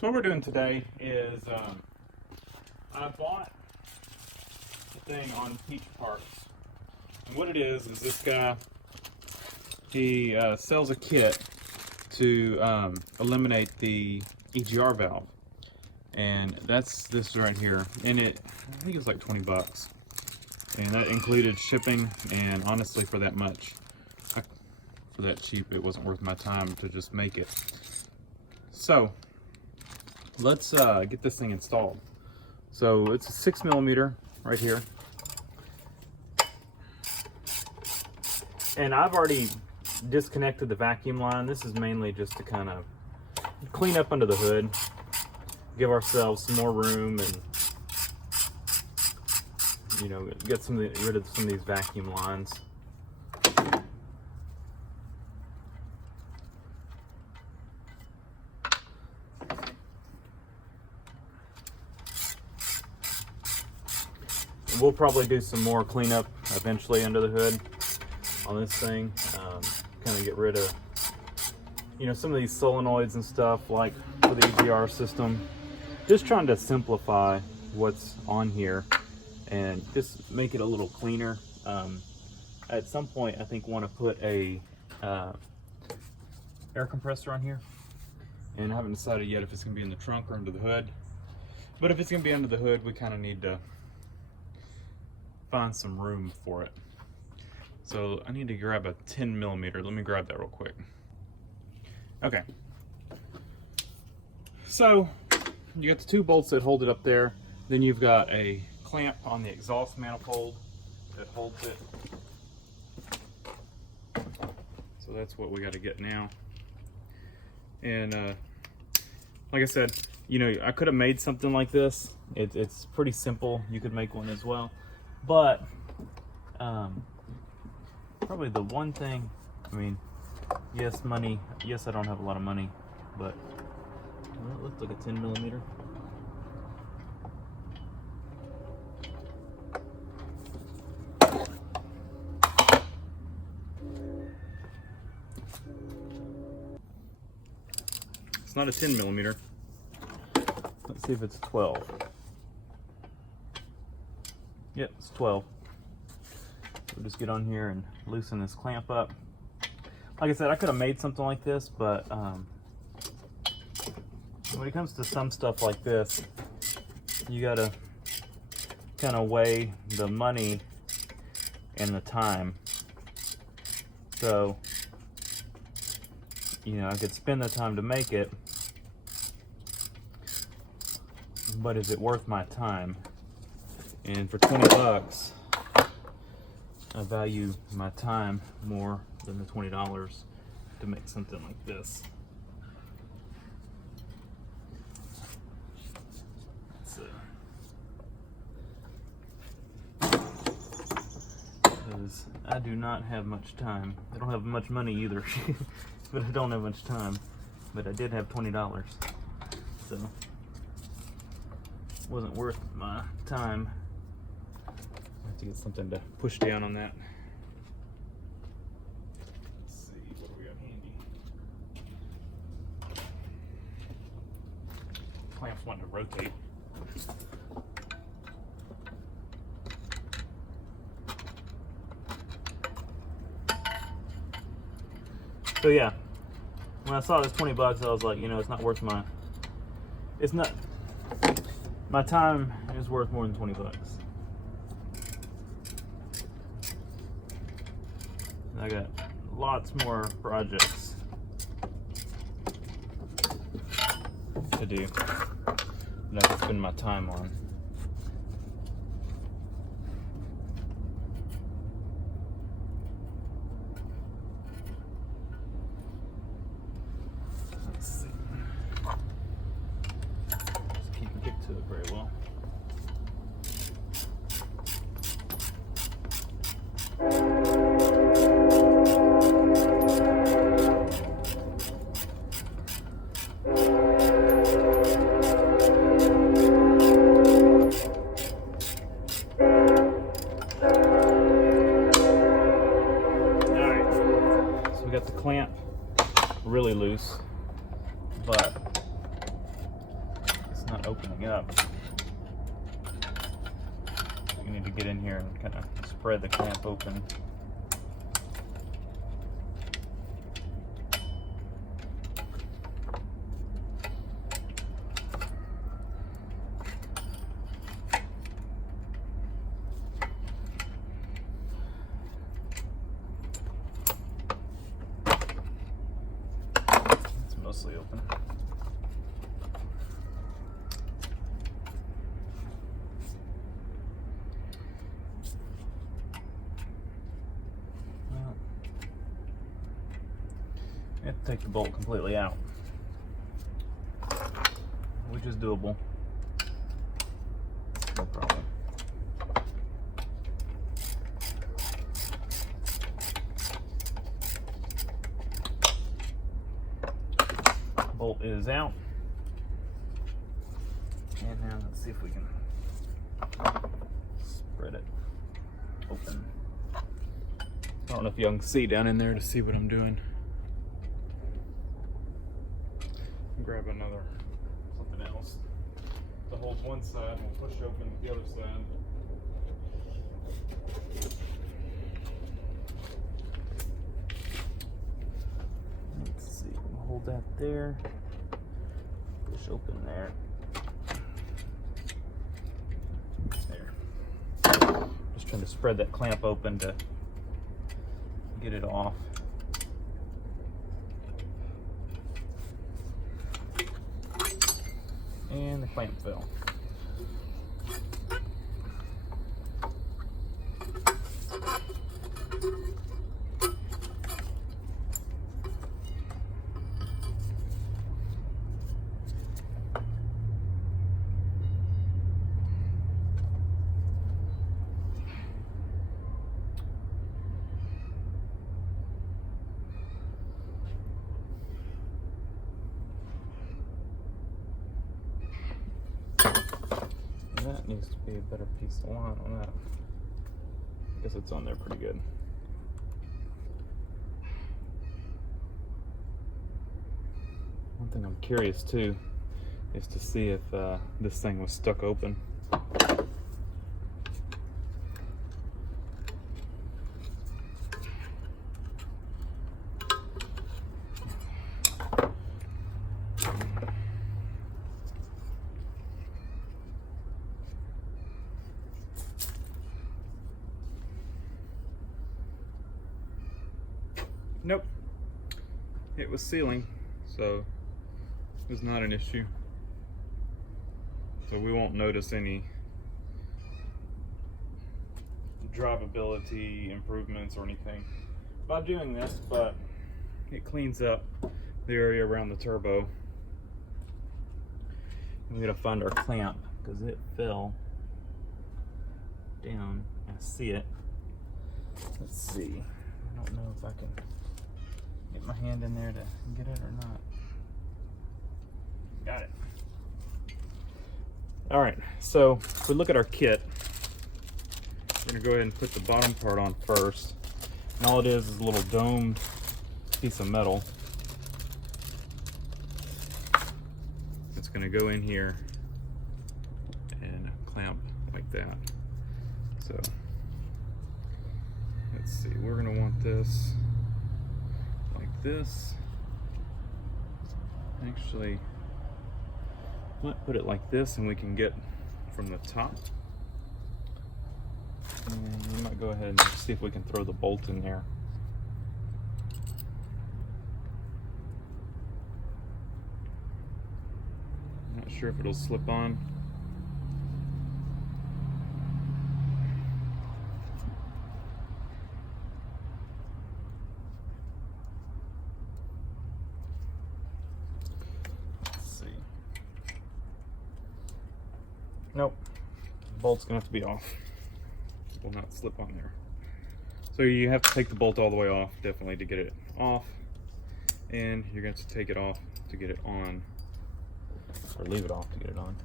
So what we're doing today is I bought a thing on Peach Parts, and what it is this guy, he sells a kit to eliminate the EGR valve, and that's this right here, and I think it was like 20 bucks, and that included shipping, and honestly for that much, for that cheap, it wasn't worth my time to just make it. So let's get this thing installed. So it's a 6mm right here, and I've already disconnected the vacuum line. This is mainly just to kind of clean up under the hood, give ourselves some more room, and get rid of some of these vacuum lines. We'll probably do some more cleanup eventually under the hood on this thing. Kind of get rid of, some of these solenoids and stuff like for the EGR system. Just trying to simplify what's on here and just make it a little cleaner. At some point, I think want to put a air compressor on here, and I haven't decided yet if it's going to be in the trunk or under the hood. But if it's going to be under the hood, we kind of need to find some room for it. So I need to grab a 10mm. Let me grab that real quick. Okay. So you got the two bolts that hold it up there. Then you've got a clamp on the exhaust manifold that holds it. So that's what we got to get now. And like I said, I could have made something like this. It's pretty simple. You could make one as well. But probably the one thing, yes, money. Yes, I don't have a lot of money, but it looks like a 10mm. It's not a 10mm. Let's see if it's 12. Yep, it's 12. We'll just get on here and loosen this clamp up. Like I said, I could have made something like this, but when it comes to some stuff like this, you gotta kind of weigh the money and the time. So, I could spend the time to make it, but is it worth my time? And for 20 bucks, I value my time more than the $20 to make something like this. Let's see. Because I do not have much time. I don't have much money either, but I don't have much time. But I did have $20, so it wasn't worth my time. To get something to push down on that. Let's see, what do we got handy? Clamps wanting to rotate. So yeah, when I saw this 20 bucks, I was like, it's not worth my time is worth more than 20 bucks. I got lots more projects to do that I can spend my time on. Let's see. Just can't get to it very well. got the clamp really loose, but not opening up. You need to get in here and kind of spread the clamp open. It's mostly open. You have to take the bolt completely out, which is doable. No problem. Bolt is out. And now let's see if we can spread it open. I don't know if y'all can see down in there to see what I'm doing. Grab another something else to hold one side and we'll push open the other side. Let's see, we'll hold that there, push open there. There. Just trying to spread that clamp open to get it off. And the clamp fell. That needs to be a better piece of line on that. I guess it's on there pretty good. One thing I'm curious too is to see if this thing was stuck open. Nope, it was sealing, so it was not an issue. So we won't notice any drivability improvements or anything by doing this, but it cleans up the area around the turbo. And we gotta find our clamp because it fell down. I see it. Let's see. I don't know if I can get my hand in there to get it or not. Got it. All right, so if we look at our kit, we're gonna go ahead and put the bottom part on first. And all it is a little domed piece of metal. It's gonna go in here and clamp like that. So let's see, we're gonna want this like this. Actually, let's put it like this and we can get from the top. And we might go ahead and see if we can throw the bolt in there. Not sure if it'll slip on. Nope, the bolt's gonna have to be off. It will not slip on there. So you have to take the bolt all the way off, definitely, to get it off. And you're going to have to take it off to get it on. Or leave it off to get it on.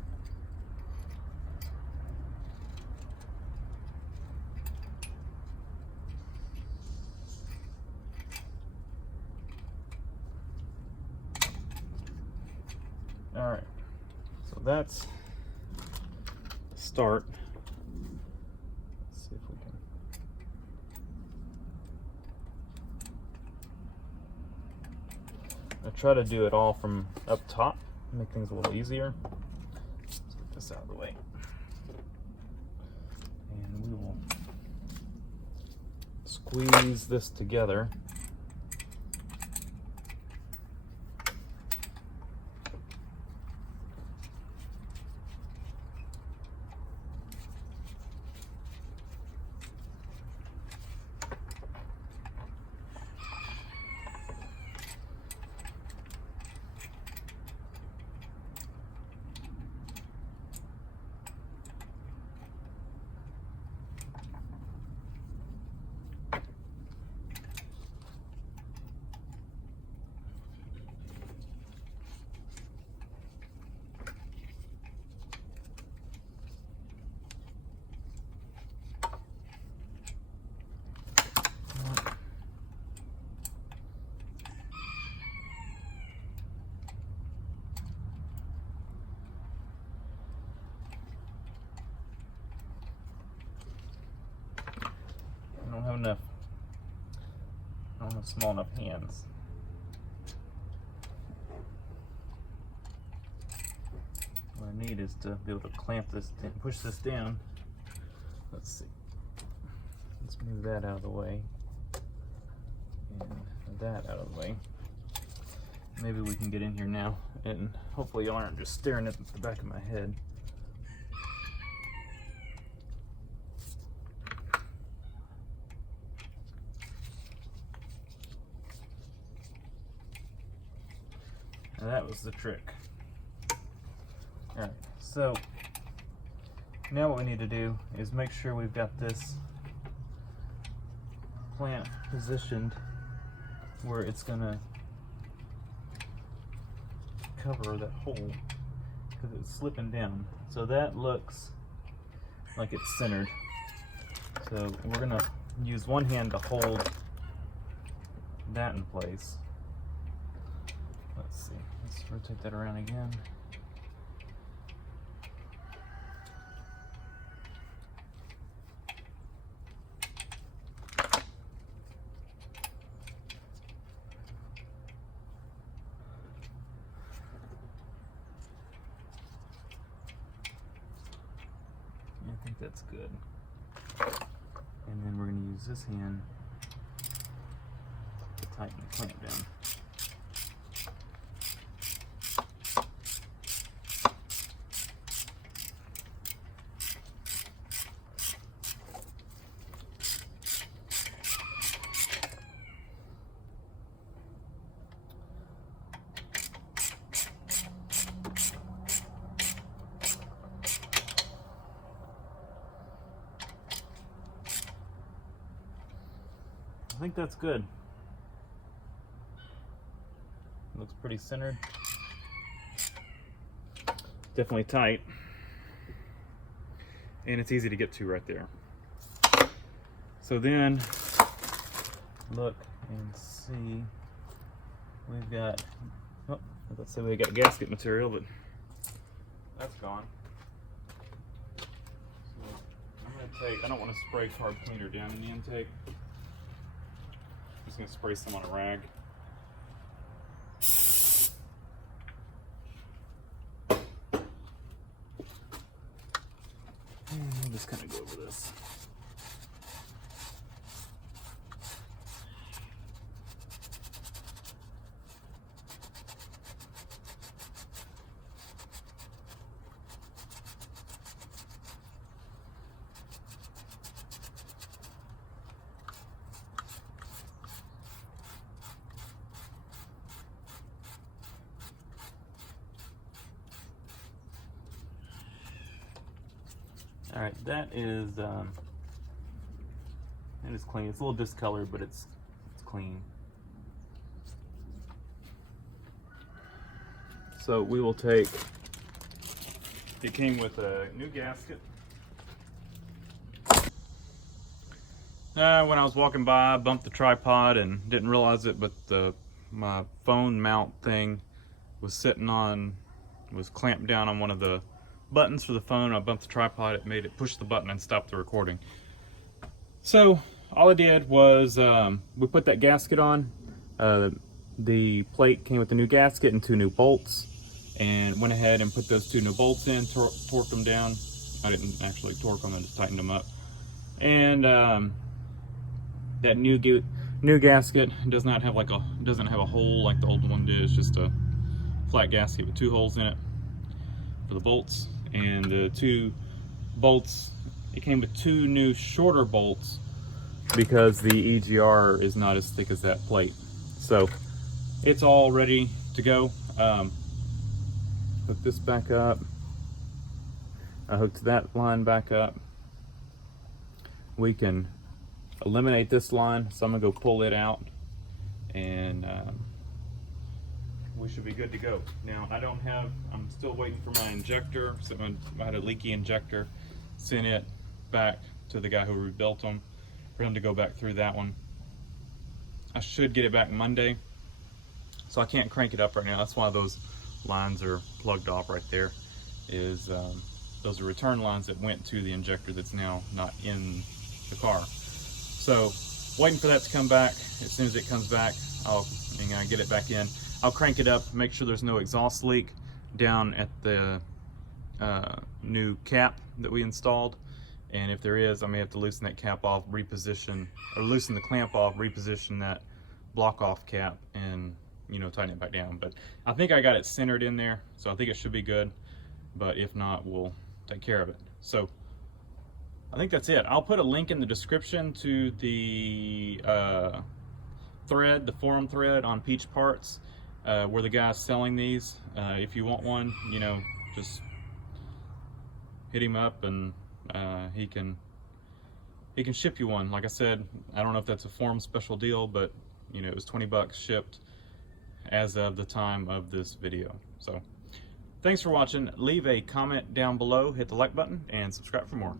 Alright, so that's the start. Let's see if we can. I try to do it all from up top, make things a little easier. Let's get this out of the way. And we will squeeze this together. I don't have small enough hands. What I need is to be able to clamp this, push this down. Let's see. Let's move that out of the way. And that out of the way. Maybe we can get in here now, and hopefully y'all aren't just staring at the back of my head. And that was the trick. Alright, so now what we need to do is make sure we've got this plant positioned where it's gonna cover that hole, because it's slipping down. So that looks like it's centered. So we're gonna use one hand to hold that in place. Let's see, let's rotate that around again. I think that's good. And then we're going to use this hand to tighten the clamp down. I think that's good. Looks pretty centered. Definitely tight. And it's easy to get to right there. So then, look and see. We've got, oh, let's say we got gasket material, but that's gone. So I'm gonna take, I don't want to spray carb cleaner down in the intake. I'm just going to spray some on a rag. And I'll just kind of go over this. All right, that is clean. It's a little discolored, but it's clean. So we will take. It came with a new gasket. When I was walking by, I bumped the tripod and didn't realize it, but my phone mount thing was sitting on was clamped down on one of the buttons for the phone. I bumped the tripod, it made it push the button and stop the recording. So all I did was we put that gasket on. The plate came with the new gasket and 2 new bolts, and went ahead and put those 2 new bolts in, torqued them down. I didn't actually torque them, I just tightened them up. And that new gasket does not have doesn't have a hole like the old one did. It's just a flat gasket with 2 holes in it for the bolts. And the 2 bolts, it came with 2 new shorter bolts because the EGR is not as thick as that plate. So it's all ready to go. Hook this back up. I hooked that line back up. We can eliminate this line, so I'm gonna go pull it out, and we should be good to go. Now I'm still waiting for my injector. So I had a leaky injector, sent it back to the guy who rebuilt them for him to go back through that one. I should get it back Monday, so I can't crank it up right now. That's why those lines are plugged off right there. Those are return lines that went to the injector that's now not in the car. So waiting for that to come back. As soon as it comes back, I'll get it back in. I'll crank it up, make sure there's no exhaust leak down at the new cap that we installed. And if there is, I may have to loosen that cap off, reposition, or loosen the clamp off, reposition that block off cap, and tighten it back down. But I think I got it centered in there, so I think it should be good. But if not, we'll take care of it. So I think that's it. I'll put a link in the description to the thread, the forum thread on Peach Parts, where the guy's selling these. If you want one, just hit him up, and he can ship you one. Like I said, I don't know if that's a forum special deal, but it was $20 shipped as of the time of this video. So thanks for watching. Leave a comment down below, hit the like button, and subscribe for more.